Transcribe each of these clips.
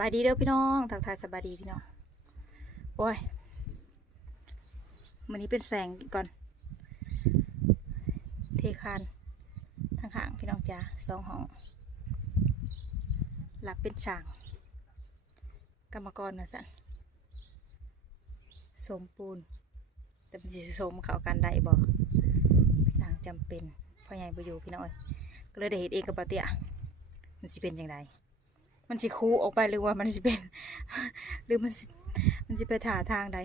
บายดีเด้อพี่น้องทักทายสบายดีพี่น้องโอ้ยวันนี้เป็นแสงก่อนเทคานทางข้างพี่น้องจ้า2 ห้องหลับเป็นช่างกรรมกรนะสันสมปูนแต่มันสิสมเข้ากันได้บ่สร้างจำเป็นพ่อใหญ่บ่อยู่พี่น้องก็เลยได้เห็นเองกับปะเตี้ยมันสิเป็นจังไดมันสิคูออกไปหรือว่ามันสิเป็น หรือมันสิไปถ่าทางใด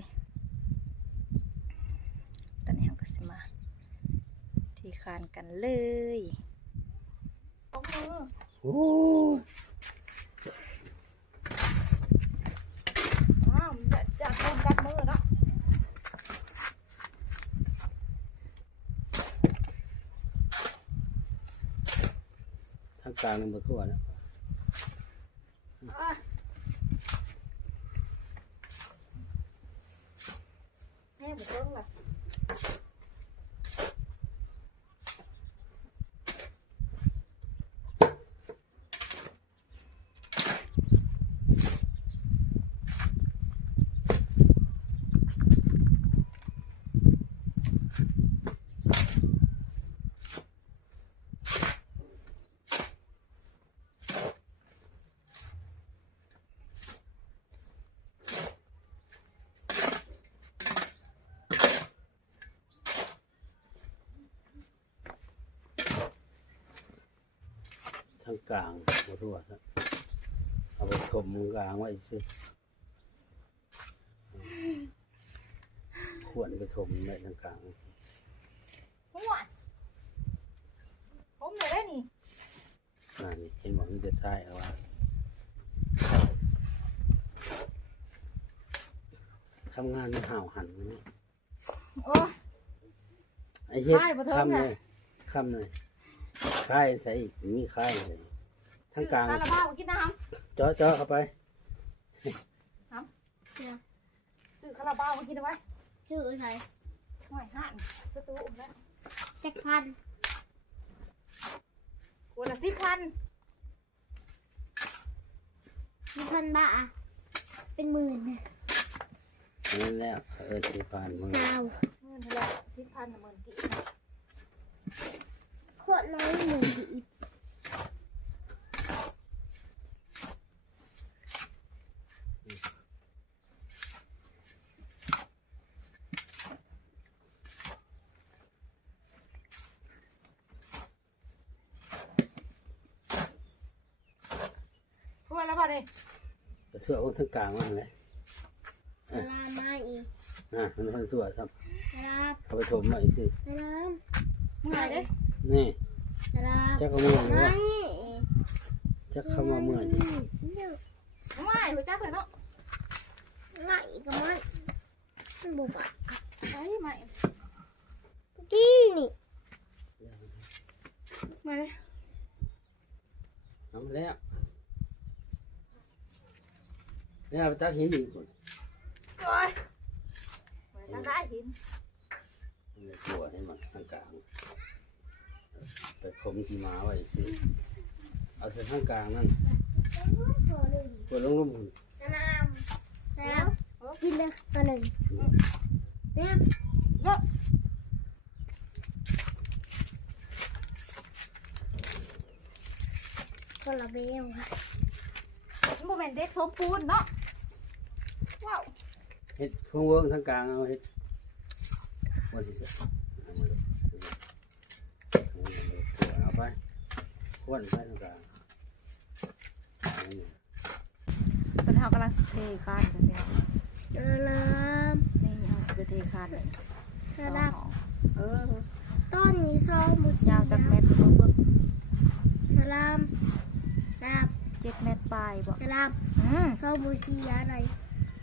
ตอนนี้เราก็สิมาที่คานกันเลยโอ้ว้าวจะโดนกัดมือเนาะทางกลางมันบ่ทั่วนะแม่บุกเบิ้งล่ะทางกลางบ่ทั่วนะเอาไปถมกลางไว้ซิควรไปถมไว้ทางกลางหัวผมเลยได้นี่นี่เห็นบอกมีแต่ทรายเอาไว้ทำงานมันห่าวหันมันนี่โอ้ไอ้เฮ็ดคำเลยค่ายใส่อีกมีค่ายเลยทางกลางคาราบาวกินน้ำเจาะเข้าไปำซื้อคาราบาวกินเอาไว้ชื่ออะไรหน่อยห่านสตูแล้ว7,000คนละ10,000 1,000 บาทเป็นหมื่นนั่นแล้วที่ผ่านมือหมื่นละ10,000หมื่นกี่โคตรน้อยหมื่นอีกทั่วแล้วป่ะนี่กระเสือกทางกลางมันเลยลามาอีกมันทางสั่วครับเอาไปถมไว้สิลาเมื่อยเลยนี่ลาจักเมื่อยว่าจักเข้ามาเมื่อยไม่หัวจ้าเผื่อเนาะไม่ก็ไม่มันบุบอ่ะไม่กี้นี่มาเลยน้ำแล้วเนี่ยไปตักหินอีกคนโอ้ยมาได้หินตัวให้มันทางกลางไปคมที่ม้าไว้สิเอาเส้นทางกลางนั่นปวดลงลุ่มน้ำแล้วกินเลยตัวหนึ่งเนี่ยคนละเบลค่ะโมเมนต์เด็กสมปูนเนาะว้าวเฮ็ดพวงเวิร์กทางกลางเอาเฮ็ดวันที่เอาไปควนไปทางกลางตอนนี้เรากำลังเทคานกันเนี่ยนี่เราจะเทคานเลยต้นนี้ซอมุดยาวจากเม็ดเพิ่มลาม7 เม็ดปลายบ่ลามซอมูชีอะไร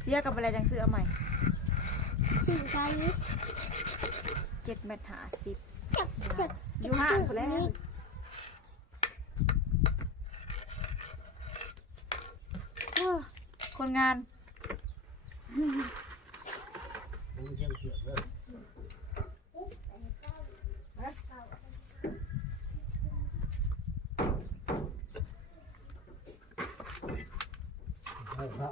เสียกับอะไรจังซื้อเอาใหม่สิ่งใจ7 เม็ด50อยู่ห้างคนแรกคนงาน ให้พระ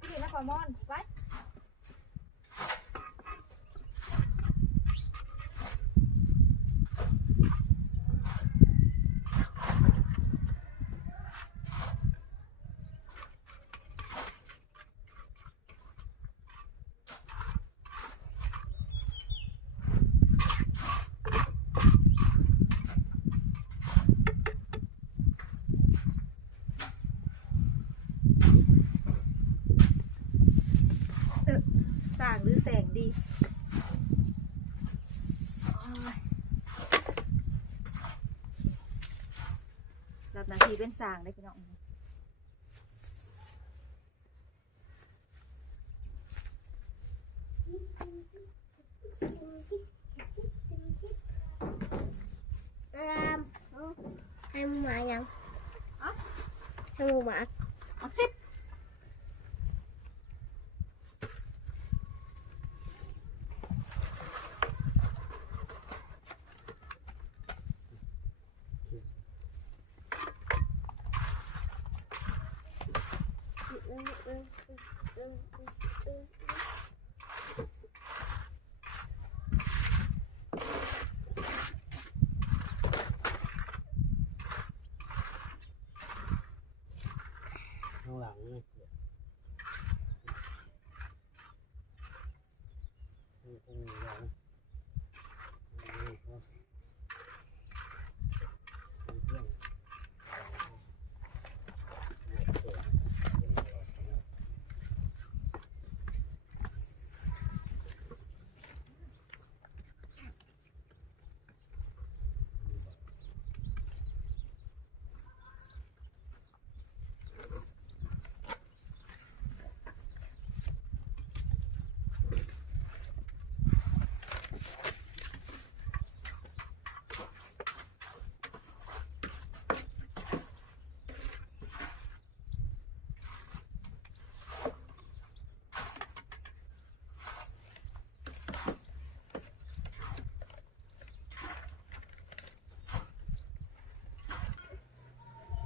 พี่นครมอนไว้สร้างหรือแสงดีโอ้ยรับหนาทีเป็นสร้างได้พี่น้องให้มึงมายังให้มึงมา อักซิบข้างหลังนี่ตรงนี้แล้ว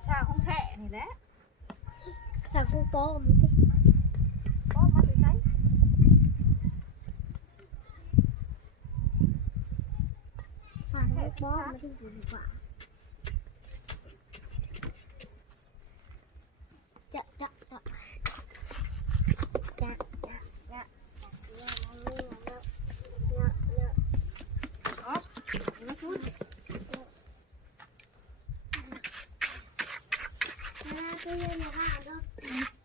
ชาของแท้นี่แหละ สั่งกูป้อม ก็มาใช้ สั่งกูป้อมมาที่กูดีกว่าจะอ๋อมาชุด ไปเลยนะคะ